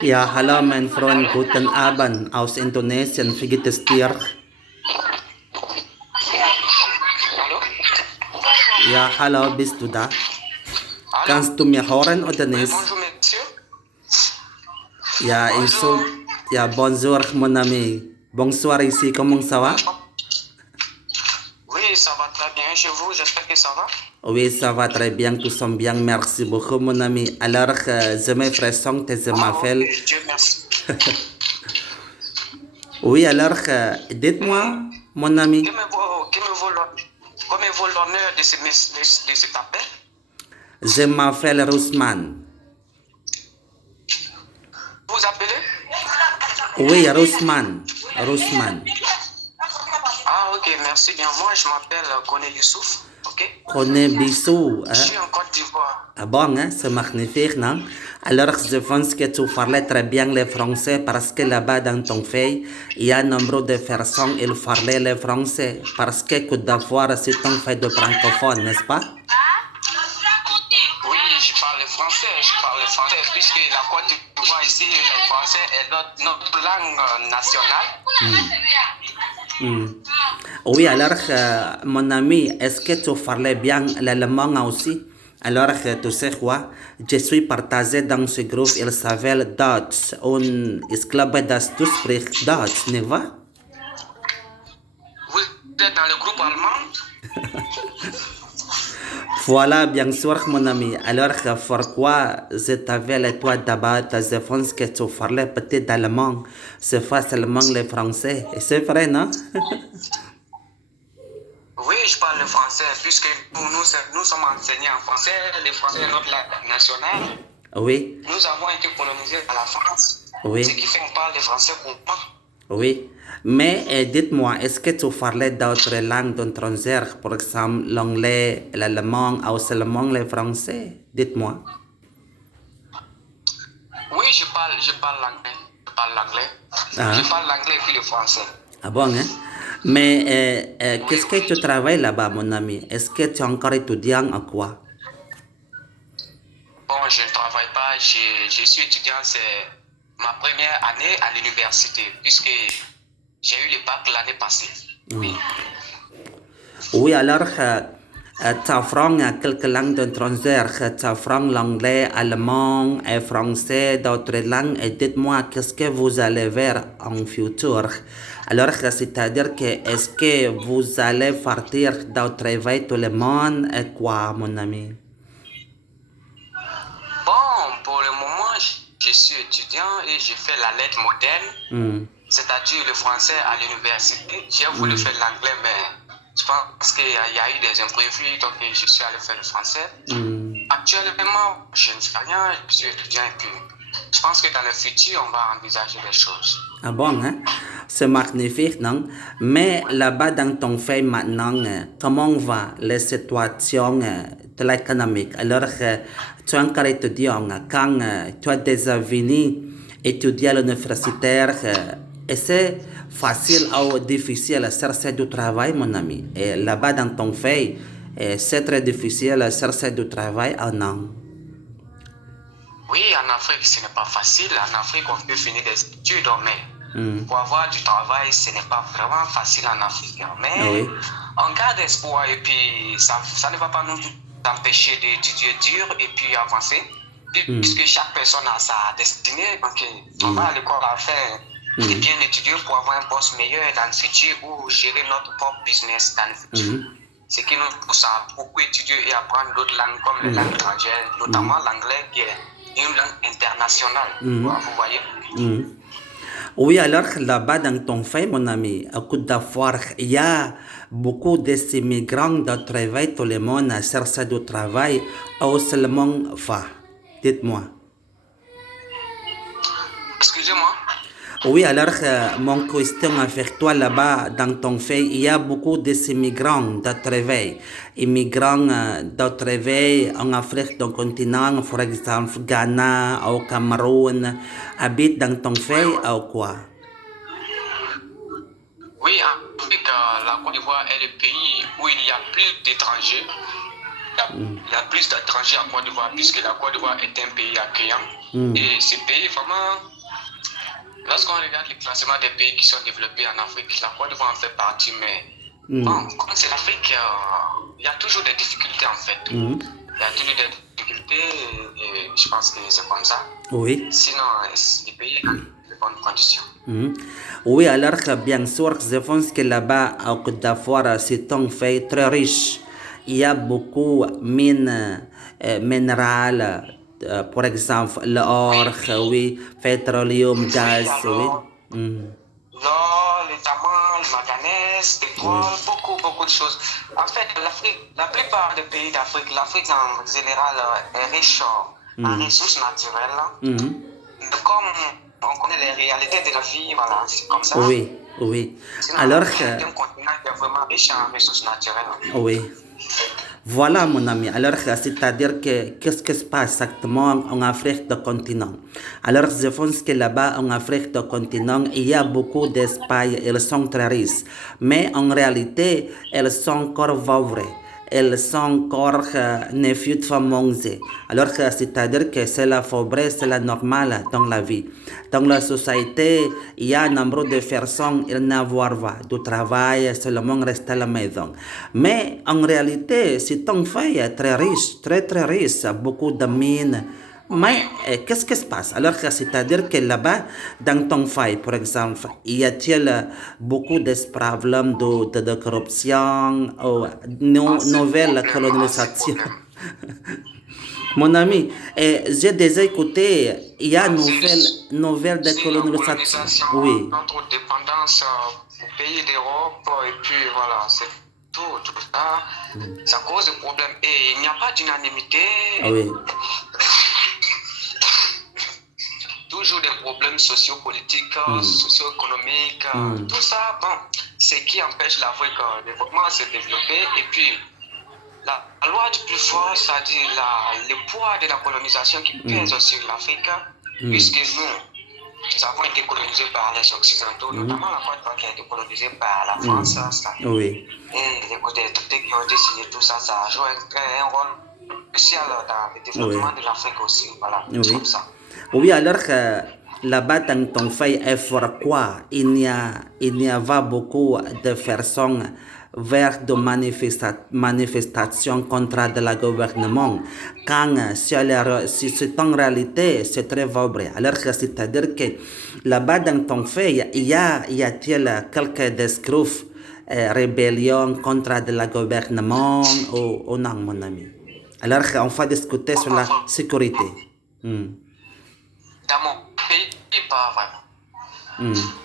Ja, hallo mein Freund, guten Abend aus Indonesien. Wie geht es dir? Hallo? Ja, hallo, bist du da? Allô? Kannst du mir hören oder Oui, nicht? bonjour monsieur. Ja, Bonjour. ja, bonjour mon ami. Bonsoir ici, comment ça va? Oui, ça va très bien chez vous, j'espère que ça va. Oui, ça va très bien, tout sommes bien, merci beaucoup mon ami. Alors, je m'impressionne que je Ah, ok, m'appelle. Dieu merci. Oui, alors, dites-moi, mon ami, Que me vaut l'honneur de cet appel? je m'appelle Rousman. Vous appelez? Oui, Rousman. Ah, ok, merci bien. Moi, je m'appelle Kone Youssouf, ok? Connais Bissou, Je hein? suis en Côte d'Ivoire. Ah bon, hein, c'est magnifique, non? Alors, je pense que tu parlais très bien le français parce que là-bas dans ton pays, il y a un nombre de personnes qui parlaient le français. Parce que Côte d'Ivoire, c'est un fait de francophone, n'est-ce pas? Oui, je parle français, puisque la Côte d'Ivoire ici, le français est notre langue nationale. Hmm. Oui, alors, mon ami, est-ce que tu parlais bien l'allemand aussi? Alors, tu sais quoi? Je suis partagé dans ce groupe, il s'appelle Dutch. Und ich glaube, dass du sprichst Dutch, nicht wahr? Vous êtes dans le groupe allemand? Voilà, bien sûr, mon ami. Alors, pourquoi je t'avais toi d'abord, je pense que tu parlais peut-être allemand, c'est pas seulement le français. Et c'est vrai, non? Oui, je parle le français, puisque nous sommes enseignés en français. Le français est notre langue nationale. Oui, Nous avons été colonisés par la France, ce oui, qui fait qu'on parle le français couramment. oui. Mais dites-moi, est-ce que tu parlais d'autres langues étrangères, par exemple l'anglais, l'allemand ou seulement le français? Dites-moi. Oui, je parle l'anglais. Je parle l'anglais. Je Ah, parle l'anglais et puis le français. ah bon, hein? Mais Oui, qu'est-ce que tu oui. travailles là-bas, mon ami? Est-ce que tu es encore étudiant ou quoi? Bon, je ne travaille pas. Je suis étudiant. C'est ma première année à l'université, puisque j'ai eu le bac l'année passée. Oui. Oui, alors, tu apprends quelques langues étrangères, tu apprends l'anglais, allemand et français, d'autres langues, et dites-moi, qu'est-ce que vous allez faire en futur? Alors, c'est-à-dire que, est-ce que vous allez partir dans travailler tout le monde, et quoi, mon ami? Bon, pour le moment, je suis étudiant et je fais la lettre moderne, Hmm, c'est-à-dire le français à l'université. J'ai voulu hmm, faire l'anglais, mais je pense qu'il y a eu des imprévus, donc je suis allé faire le français. hmm. Actuellement, je ne fais rien, je suis étudiant et puis je pense que dans le futur, on va envisager des choses. Ah bon, hein? C'est magnifique, non? Mais là-bas dans ton pays maintenant, comment va la situation de l'économique? Alors, tu es encore étudiant, quand tu as déjà venu étudier à l'universitaire, et c'est facile ou difficile de chercher du travail, mon ami? Et là-bas dans ton pays, c'est très difficile de chercher du travail ou non? Oui, en Afrique, ce n'est pas facile. En Afrique, on peut finir des études, mais Hmm. pour avoir du travail, ce n'est pas vraiment facile en Afrique. Ah Mais oui. on garde espoir et puis ça ne va pas nous empêcher d'étudier dur et puis avancer. Hmm. Puisque chaque personne a sa destinée, donc on va Hmm. à l'école afin de Hmm. bien étudier pour avoir un poste meilleur dans le futur ou gérer notre propre business dans le futur. Hmm. Ce qui nous pousse à beaucoup étudier et apprendre d'autres langues comme les langues étrangères, Hmm. notamment l'anglais qui est une langue internationale. Hmm. Vous voyez? Hmm. Oui, alors là-bas dans ton pays, mon ami, à Côte d'Ivoire, il y a beaucoup d'immigrants qui travaillent tout le monde à chercher du travail ou seulement va. Dites-moi. Excusez-moi. Oui, alors mon question avec toi là-bas dans ton pays, il y a beaucoup d'immigrants qui travaillent. Immigrants qui travaillent en Afrique, dans le continent, par exemple Ghana ou Cameroun, habitent dans ton Oui, pays oui. ou quoi? Oui, en Afrique, la Côte d'Ivoire est le pays où il y a plus d'étrangers. il y a plus d'étrangers à Côte d'Ivoire, puisque la Côte d'Ivoire est un pays accueillant. Et ce pays, vraiment, lorsqu'on regarde le classement des pays qui sont développés en Afrique, la Côte d'Ivoire en fait partie, mais bon, comme c'est l'Afrique, il y a toujours des difficultés en fait. Il y a toujours des difficultés et je pense que c'est comme ça. Oui. Sinon, les pays sont dans de bonnes conditions. Oui, alors bien sûr, je pense que là-bas, au Côte d'Ivoire, c'est un pays très riche. Il y a beaucoup de mines minérales, par exemple, l'or, oui, pétroleum, gaz, oui. L'or, les diamants, le manganèse, le pétrole, beaucoup de choses. En fait, l'Afrique, la plupart des pays d'Afrique, l'Afrique en général est riche en ressources naturelles. Mais comme on connaît les réalités de la vie, voilà, c'est comme ça. Oui. Sinon, Alors, c'est un continent qui est vraiment riche en ressources naturelles. Oui. Voilà mon ami. Alors, c'est-à-dire que qu'est-ce qui se passe exactement en Afrique du continent? Alors, je pense que là-bas, en Afrique du continent, il y a beaucoup d'espace, elles sont très riches. Mais en réalité, elles sont encore pauvres. Elles sont encore ne fut pas manger. Alors, c'est-à-dire que c'est la pauvreté, c'est la normale dans la vie. Dans la société, il y a un nombre de personnes qui n'ont pas de travail, seulement restent à la maison. Mais en réalité, c'est un fait très riche, très riche, beaucoup de mines. Mais qu'est-ce qui se passe? Alors, c'est-à-dire que là-bas, dans ton pays, par exemple, y a-t-il beaucoup de problèmes de corruption ou nouvelle colonisation? Mon ami, j'ai déjà écouté, il y a une nouvelle de colonisation. Oui. Notre dépendance aux pays d'Europe, et puis voilà, c'est tout ça. Ça cause des problèmes. Et il n'y a pas d'unanimité. Oui. Toujours des problèmes sociopolitiques, socio-économiques, tout ça, bon, c'est qui empêche l'Afrique de vraiment se développer. Et puis, la loi du plus fort, c'est-à-dire le poids de la colonisation qui pèse sur l'Afrique, puisque nous avons été colonisés par les Occidentaux, notamment la Côte d'Ivoire qui a été colonisée par la France. Oui. Et les traités qui ont été signés, tout ça, ça joue un rôle crucial dans le développement de l'Afrique aussi. Voilà, c'est comme ça. Oui, alors là-bas, dans ton pays, est fort quoi? Il n'y a pas beaucoup de personnes vers de manifestations contre le gouvernement. Quand c'est en réalité, c'est très vrai. Alors, c'est-à-dire que là-bas, dans ton pays, y a-t-il quelques discours, rébellions contre le gouvernement ou non, mon ami? Alors, on va discuter sur la sécurité. Dans mon pays, pas vraiment.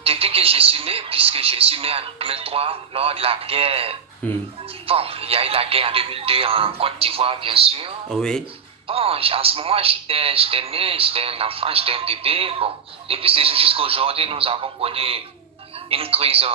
Depuis que je suis né, puisque je suis né en 2003, lors de la guerre, bon, il y a eu la guerre en 2002 en Côte d'Ivoire, bien sûr. Oui. Bon, en ce moment, j'étais né, j'étais un enfant, j'étais un bébé. Bon, depuis jusqu'à aujourd'hui, nous avons connu une crise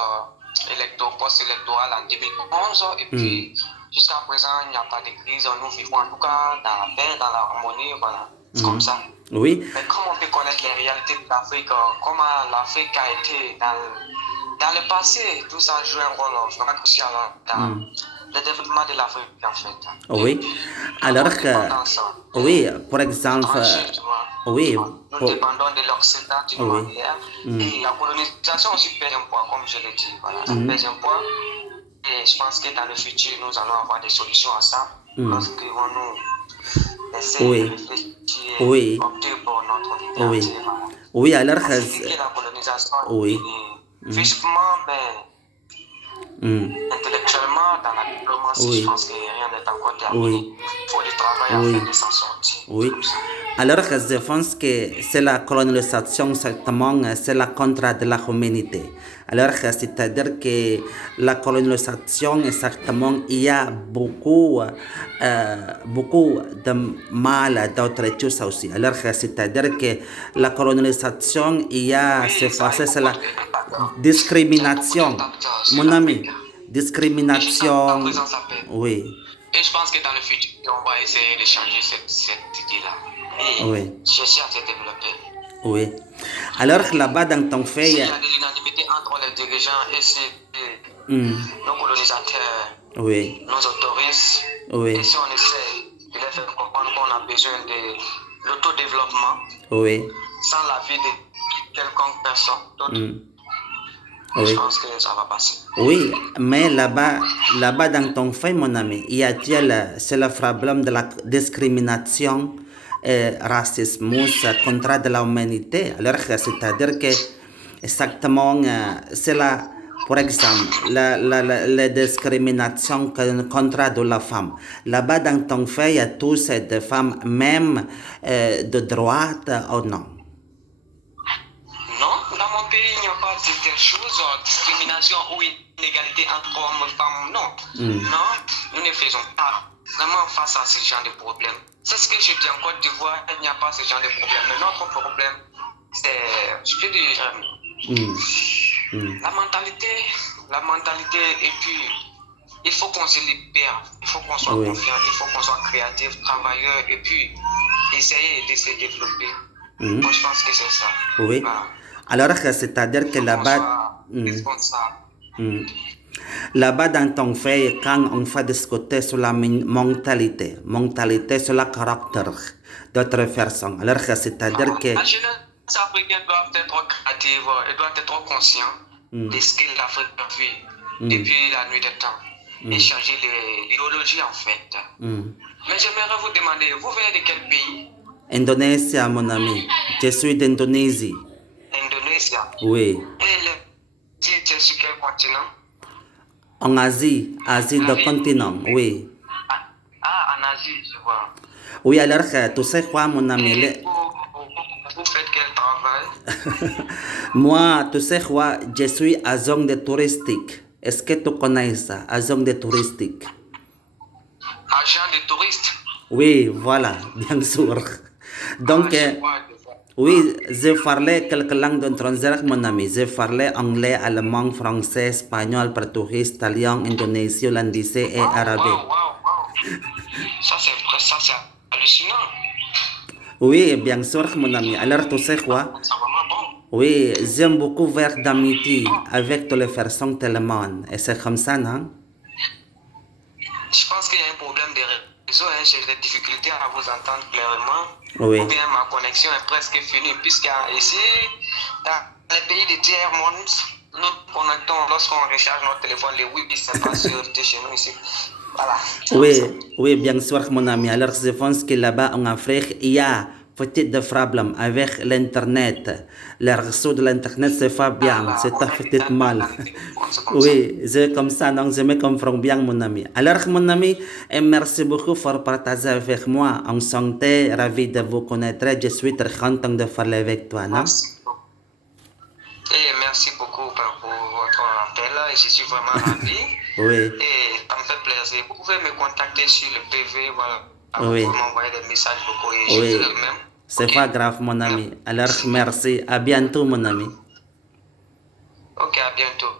post-électorale en 2011. Et puis, jusqu'à présent, il n'y a pas de crise. Nous vivons en tout cas dans la paix, dans l'harmonie, voilà. C'est comme ça. Oui. Mais comment on peut connaître les réalités de l'Afrique, comment l'Afrique a été dans le passé, tout ça joue un rôle vraiment crucial dans le développement de l'Afrique, en fait. Oui. Alors que, oui, par exemple, oui. Nous dépendons de l'Occident d'une manière. Et la colonisation aussi pèse un poids, comme je l'ai dit. Voilà, ça pèse un poids. Et je pense que dans le futur, nous allons avoir des solutions à ça. Parce qu'ils vont nous laisser réfléchir et opter pour notre liberté. Oui, alors que la colonisation, physiquement, mais intellectuellement, dans la diplomatie, je pense que rien n'est encore terminé. Il faut du travail afin de s'en sortir. Oui. Alors que je pense que c'est la colonisation, certainement, c'est la contre de la humanité. Alors que c'est-à-dire que la colonisation, certainement, il y a beaucoup de mal, d'autres choses aussi. Alors que c'est-à-dire que la colonisation, il y a, c'est la discrimination. Mon ami, discrimination. Oui. Et je pense que dans le futur, on va essayer de changer cette idée-là. Et chercher à se développer. Oui. Alors là-bas, dans ton pays... S'il y a de l'unanimité entre les dirigeants et nos colonisateurs, Oui, nous autorise. oui, Et si on essaie de leur faire comprendre qu'on a besoin de l'autodéveloppement oui. sans l'avis de quelconque personne, donc je Oui. pense que ça va passer. Oui, mais là-bas dans ton fait, mon ami, y a-t-il, c'est le problème de la discrimination et racisme contre de l'humanité. Alors, c'est-à-dire que exactement, c'est la, par exemple, la discrimination contre de la femme. Là-bas dans ton fait, il y a tous des femmes, même de droite ou non? Non, dans mon pays, il n'y a pas de telle chose, discrimination ou inégalité entre hommes et femmes, non. Non, nous ne faisons pas vraiment face à ce genre de problème. C'est ce que je dis en Côte d'Ivoire, il n'y a pas ce genre de problème. Mais notre problème, c'est, je peux dire, la mentalité, et puis, il faut qu'on se libère, il faut qu'on soit confiant, il faut qu'on soit créatif, travailleur, et puis, essayer de se développer. Moi, je pense que c'est ça. Oui. Alors, c'est-à-dire que là-bas, là-bas dans ton fait, quand on fait discuter sur la mentalité sur le caractère d'autres personnes, alors c'est-à-dire que... La jeunesse africaine doit être créative, elle doit être consciente de ce que l'Afrique vit depuis la nuit des temps et changer l'idéologie en fait. Mais j'aimerais vous demander, vous venez de quel pays? Indonésie, mon ami. Je suis d'Indonésie. Indonésie? Oui. Et tu es sur quel continent? En Asie, du continent, oui. Ah, en Asie, je vois. Oui, alors, tu sais quoi, mon ami? Vous faites quel travail? Moi, tu sais quoi, je suis agent de touristique. Est-ce que tu connais ça, agent de touristique? Agent de touriste? Oui, voilà, bien sûr. Donc, oui, je parlais quelques langues étrangères, mon ami. Je parlais anglais, allemand, français, espagnol, portugais, italien, indonésien, hollandais et arabe. Ça, c'est hallucinant. Oui, bien sûr, mon ami. Alors, tu sais quoi? Oui, j'aime beaucoup faire d'amitié avec toutes les personnes tellement. Et c'est comme ça, non? Je pense qu'il y a un problème de réseau. J'ai des difficultés à vous entendre clairement. Oui. Ou bien ma connexion est presque finie. Puisqu'ici, dans les pays du tiers-monde, nous connectons lorsqu'on recharge notre téléphone. Les Wi-Fi, c'est pas sûr chez nous ici. Voilà. Oui, bien sûr, mon ami. Alors, je pense que là-bas en Afrique, il y a peut-être des problèmes avec l'Internet. Le réseau de l'Internet, c'est pas bien, c'est peut-être mal. Oui, c'est comme ça, donc je me comprends bien, mon ami. Alors, mon ami, et merci beaucoup pour partager avec moi. En santé, ravi de vous connaître. Je suis très content de parler avec toi, non? Et merci beaucoup pour votre appel. Je suis vraiment ravi. Oui. Et ça me fait plaisir. Vous pouvez me contacter sur le PV, voilà. Oui. Vous pouvez m'envoyer des messages beaucoup et Oui. je le même. C'est pas grave, mon ami. Alors, merci. À bientôt, mon ami. Ok, à bientôt.